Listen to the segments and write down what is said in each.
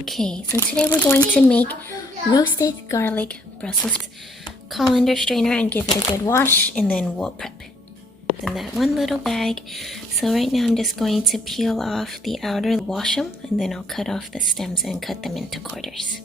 Okay, so today we're going to make roasted garlic Brussels. Colander strainer and give it a good wash, and then we'll prep in that one little bag. So right now I'm just going to peel off the outer, wash them, and then I'll cut off the stems and cut them into quarters.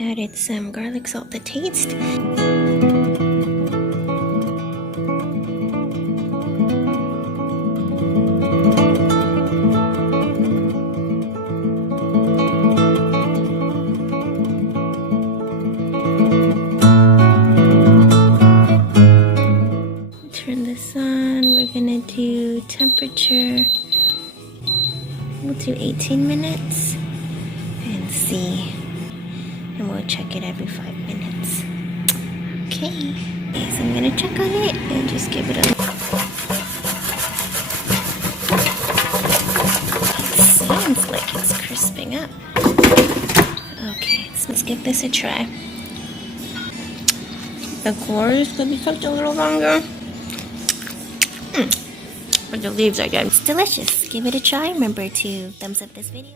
Added some garlic salt to taste. Turn this on. We're gonna do temperature. We'll do 18 minutes and see. And we'll check it every 5 minutes. Okay, so I'm gonna check on it and just give it a look. It seems like it's crisping up. Okay, so let's give this a try. The cores could be cooked a little longer. But the leaves are good. It's delicious. Give it a try. Remember to thumbs up this video.